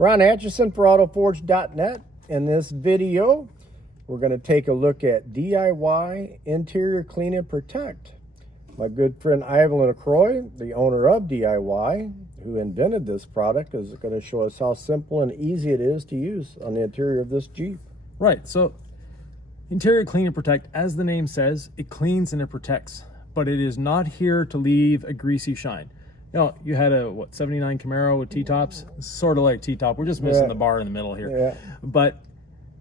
Ron Atchison for AutoForge.net. In this video, we're going to take a look at DIY Interior Clean and Protect. My good friend Yvan LaCroix, the owner of DIY, who invented this product, is going to show us how simple and easy it is to use on the interior of this Jeep. Right, so Interior Clean and Protect, as the name says, it cleans and it protects, but it is not here to leave a greasy shine. You know, you had a, 79 Camaro with T-tops? Sort of like T-top. We're just missing the bar in the middle here. Yeah. But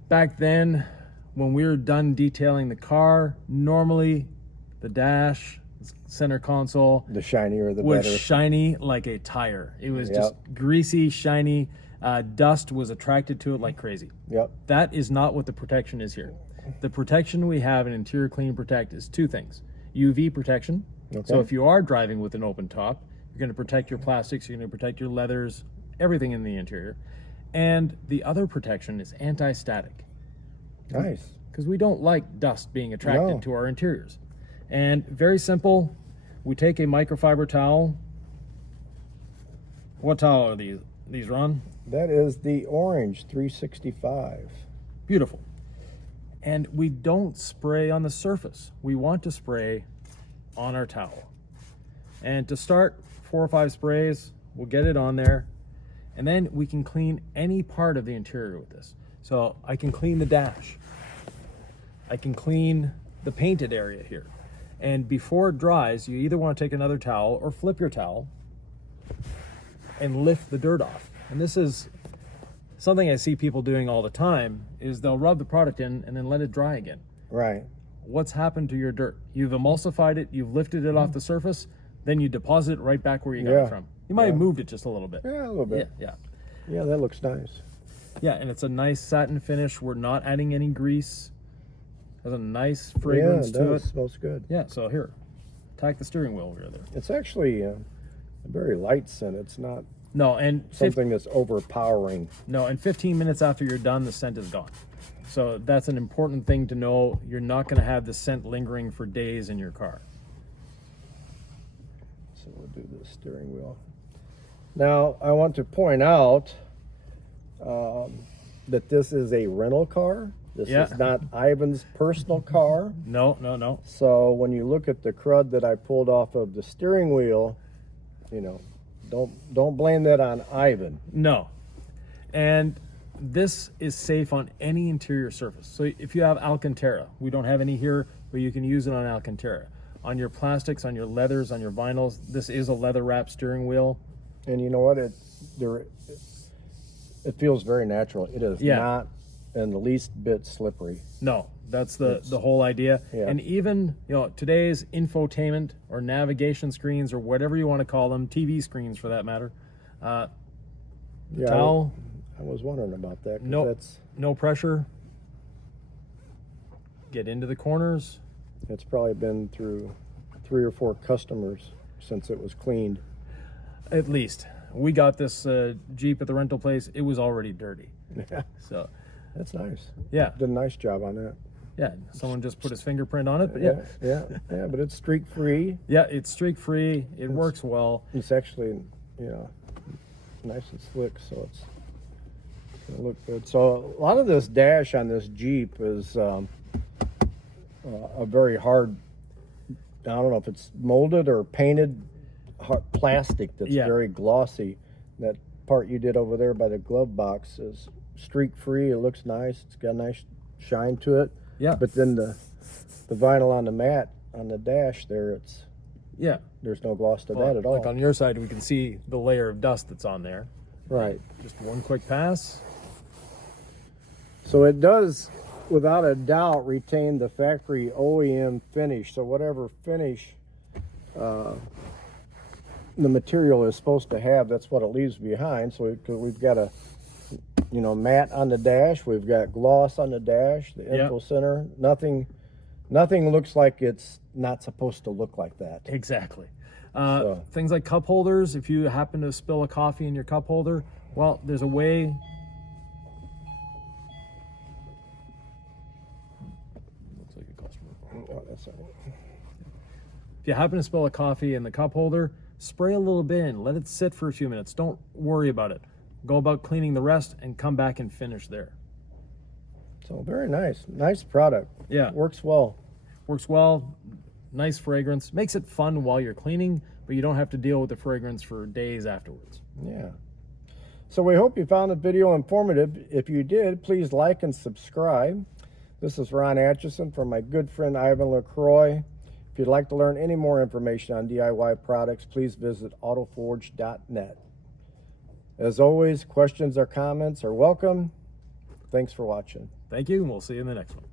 back then, when we were done detailing the car, normally the dash, center console, The shinier the was better. shiny like a tire. It was just greasy, shiny. Dust was attracted to it like crazy. Yep. That is not what the protection is here. The protection we have in Interior Clean and Protect is two things. UV protection. Okay. So if you are driving with an open top, you're going to protect your plastics, you're going to protect your leathers, everything in the interior. And the other protection is anti-static. Nice. Because we don't like dust being attracted No. to our interiors. And very simple, we take a microfiber towel. What towel are these, Ron? That is the orange 365. Beautiful. And we don't spray on the surface. We want to spray on our towel. And to start, 4 or 5 sprays, we'll get it on there. And then we can clean any part of the interior with this. So I can clean the dash. I can clean the painted area here. And before it dries, you either want to take another towel or flip your towel and lift the dirt off. And this is something I see people doing all the time, is they'll rub the product in and then let it dry again. Right. What's happened to your dirt? You've emulsified it, you've lifted it off the surface, then you deposit it right back where you got it from. You might have moved it just a little bit. Yeah, a little bit. Yeah. Yeah, that looks nice. Yeah, and it's a nice satin finish. We're not adding any grease. Has a nice fragrance to it. Smells good. Yeah, so here, tack the steering wheel over there. It's actually a very light scent. It's not No, and something that's overpowering. No, and 15 minutes after you're done, the scent is gone. So that's an important thing to know. You're not going to have the scent lingering for days in your car. So we'll do the steering wheel. Now, I want to point out that this is a rental car. This is not Ivan's personal car. No. So when you look at the crud that I pulled off of the steering wheel, you know, don't blame that on Yvan. No. And this is safe on any interior surface. So if you have Alcantara, we don't have any here, but you can use it on Alcantara. On your plastics, on your leathers, on your vinyls, this is a leather wrap steering wheel. And you know what? It feels very natural. It is not in the least bit slippery. No, that's the whole idea. Yeah. And even, today's infotainment or navigation screens or whatever you want to call them, TV screens for that matter, towel. I was wondering about that. No pressure. Get into the corners. It's probably been through 3 or 4 customers since it was cleaned. At least. We got this Jeep at the rental place. It was already dirty. Yeah. So that's nice. Yeah. Did a nice job on that. Yeah. Someone just put his fingerprint on it. But yeah. But it's streak free. Yeah, it's streak free. It works well. It's actually, nice and slick, so it's gonna look good. So a lot of this dash on this Jeep is a very hard, I don't know if it's molded or painted plastic that's very glossy. That part you did over there by the glove box is streak free. It looks nice. It's got a nice shine to it. Yeah. But then the vinyl on the mat on the dash there, there's no gloss to that at all. Like on your side, we can see the layer of dust that's on there. Right. Just one quick pass. So it does, without a doubt, retain the factory OEM finish. So whatever finish the material is supposed to have, that's what it leaves behind. So we've got a matte on the dash, we've got gloss on the dash, the info center. Nothing looks like it's not supposed to look like that. Exactly. Things like cup holders, if you happen to spill a coffee in your cup holder, well, there's a way. Looks like a customer. Oh, that's all right. If you happen to spill a coffee in the cup holder, spray a little bit in, let it sit for a few minutes. Don't worry about it. go about cleaning the rest, and come back and finish there. So very nice. Nice product. Yeah. Works well. Works well, nice fragrance, makes it fun while you're cleaning, but you don't have to deal with the fragrance for days afterwards. Yeah. So we hope you found the video informative. If you did, please like and subscribe. This is Ron Atchison from my good friend Ivan LaCroix. If you'd like to learn any more information on DIY products, please visit autoforge.net. As always, questions or comments are welcome. Thanks for watching. Thank you, and we'll see you in the next one.